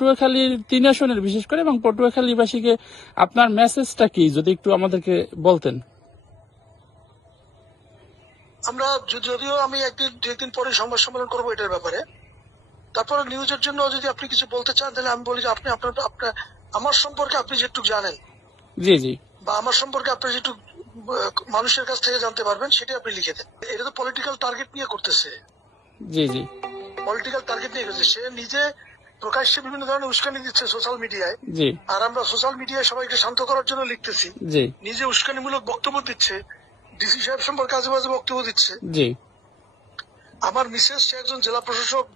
পটুয়াখালীর 3 আসনের বিশেষ করে এবং পটুয়াখালীবাসীকে আপনার মেসেজটা কি যদি একটু আমাদেরকে বলতেন। আমরা যদিও আমি একদিন পরে সংবাদ সম্মেলন করবো এটার ব্যাপারে, তারপরে নিউজের জন্য যদি আপনি কিছু বলতে চান তাহলে আমি বলি যে আপনি আপনার আমার সম্পর্কে আপনি যেটুকু জানেন, জি জি, বা আমার সম্পর্কে আপনি যেটুকু মানুষের কাছ থেকে জানতে পারবেন সেটা আপনি লিখে দেন। এটা তো পলিটিক্যাল টার্গেট নিয়ে করতেছে। জি জি, পলিটিক্যাল টার্গেট নিয়ে করতেছে। সে নিজে প্রকাশ্যে বিভিন্ন ধরনের উস্কানি দিচ্ছে সোশ্যাল মিডিয়ায়, জি, আর আমরা সোশ্যাল মিডিয়ায় সবাইকে শান্ত করার জন্য লিখতেছি। জি, নিজে উস্কানিমূলক বক্তব্য দিচ্ছে, ডিসি সাহেব সম্পর্কে আজে বাজে বক্তব্য দিচ্ছে। জি, আমার মিসেস সে একজন জেলা প্রশাসক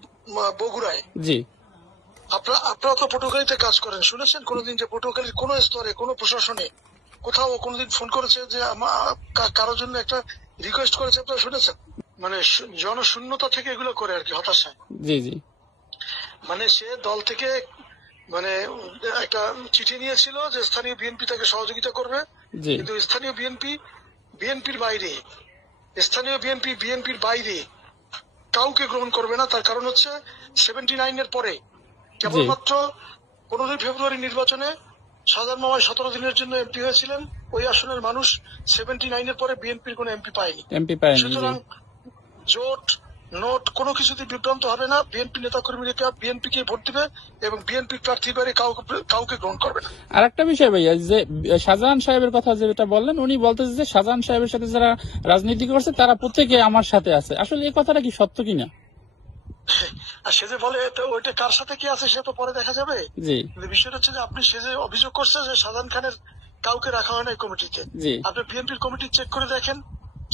বগুড়ায়। জি, আপনারা তো পটুয়াখালীতে কাজ করেন, শুনেছেন কোনোদিন যে পটুয়াখালীর কোন স্তরে কোন প্রশাসনে কোথাও কোনোদিন ফোন করেছে যে কারোর জন্য একটা রিকোয়েস্ট করেছে? আপনারা শুনেছেন? মানে জনশূন্যতা থেকে এগুলো করে আর কি, হতাশায়। জি, জি, মানে সে দল থেকে মানে একটা চিঠি নিয়েছিল যে স্থানীয় বিএনপি তাকে সহযোগিতা করবে, কিন্তু স্থানীয় বিএনপির বাইরে, বিএনপির বাইরে কাউকে গ্রহণ করবে না। তার কারণ হচ্ছে 79 এর পরে কেবলমাত্র 15 ফেব্রুয়ারি নির্বাচনে সাজান মামায় 17 দিনের জন্য এমপি হয়েছিলেন। ওই আসনের মানুষ 79 এর পরে বিএনপির কোন এমপি পায়নি। সুতরাং জোট নোট কোনো কিছুতে বিভ্রান্ত হবে না। বিএনপি নেতা কর্মীরা বিএনপি কে ভোট দিবে এবং বিএনপি প্রার্থীর বাইরে কাউকে গ্রহণ করবে না। আর একটা বিষয় ভাইয়া, যে শাহজাহান সাহেবের কথা যেটা বললেন, উনি বলতেছে যে শাহজাহান সাহেবের সাথে যারা রাজনীতি করছে তারা প্রত্যেকে আমার সাথে আছে। আসলে এই কথাটা কি সত্য কিনা? আর সে যে বলে ওইটা কার সাথে কি আছে সে তো পরে দেখা যাবে। বিষয়টা হচ্ছে যে আপনি সে যে অভিযোগ করছে যে শাহজাহান খানের কাউকে রাখা হয় না এই কমিটিতে, আপনি বিএনপির কমিটি চেক করে দেখেন।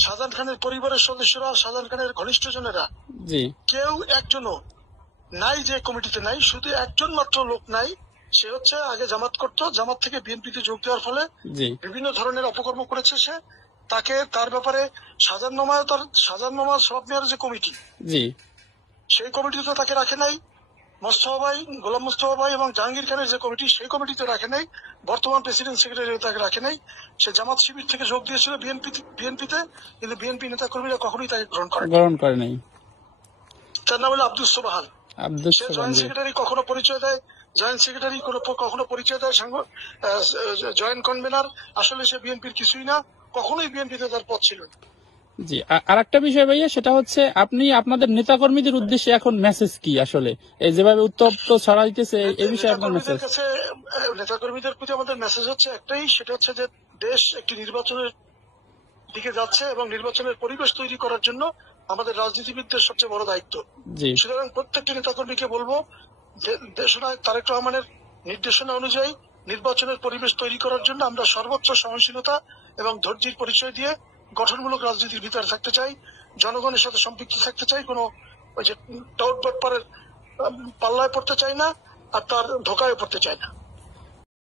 শাহজাহান খানের পরিবারের সদস্যরা, শাহজাহান খানের ঘনিষ্ঠজনেরা কেউ একজনও নাই যে কমিটিতে নাই। শুধু একজন মাত্র লোক নাই, সে হচ্ছে আগে জামাত করতো, জামাত থেকে বিএনপিতে যোগ দেওয়ার ফলে বিভিন্ন ধরনের অপকর্ম করেছে সে। তাকে তার ব্যাপারে শাহজাহান মামা সব মেয়ার যে কমিটি, সেই কমিটিতে তাকে রাখে নাই। মোস্তফা ভাই, গোলাম মোস্তফা ভাই এবং জাহাঙ্গীর খানের যে কমিটি, সেই কমিটিতে রাখে নাই। বর্তমান প্রেসিডেন্ট সেক্রেটারি তাকে রাখে নাই। সে জামাত শিবির থেকে যোগ দিয়েছিল বিএনপিতে, কিন্তু বিএনপি নেতা কর্মীরা কখনোই তাকে গ্রহণ করে নাই। তার নাম হলো আব্দুস সোবাহান। সে জয়েন্ট সেক্রেটারি কখনো পরিচয় দেয়, জয়েন্ট সেক্রেটারি কখনো পরিচয় দেয় জয়েন্ট কনভেনার। আসলে সে বিএনপির কিছুই না, কখনোই বিএনপিতে তার পদ ছিল না। জি, আর একটা বিষয় ভাইয়া, সেটা হচ্ছে আপনি আপনাদের নেতাকর্মীদের উদ্দেশ্যে এখন মেসেজ কি? আসলে এই যেভাবে উত্তপ্ত ছড়াইতেছে এই বিষয়ে আপনার মেসেজ? নেতাকর্মীদের প্রতি আমাদের মেসেজ হচ্ছে একটাই, সেটা হচ্ছে যে দেশ একটি নির্বাচনের দিকে যাচ্ছে এবং নির্বাচনের পরিবেশ তৈরি করার জন্য আমাদের রাজনীতিবিদদের সবচেয়ে বড় দায়িত্ব। সুতরাং প্রত্যেকটি নেতাকর্মীকে বলবো, দেশনায়ক তারেক রহমানের নির্দেশনা অনুযায়ী নির্বাচনের পরিবেশ তৈরি করার জন্য আমরা সর্বোচ্চ সহনশীলতা এবং ধৈর্যের পরিচয় দিয়ে গঠনমূলক রাজনীতির ভিতরে থাকতে চাই, জনগণের সাথে সম্পৃক্ত থাকতে চাই, কোনো ওই যে টাউট বাটপারের পাল্লায় পড়তে চাই না, আর তার ধোকায় পড়তে চাই না।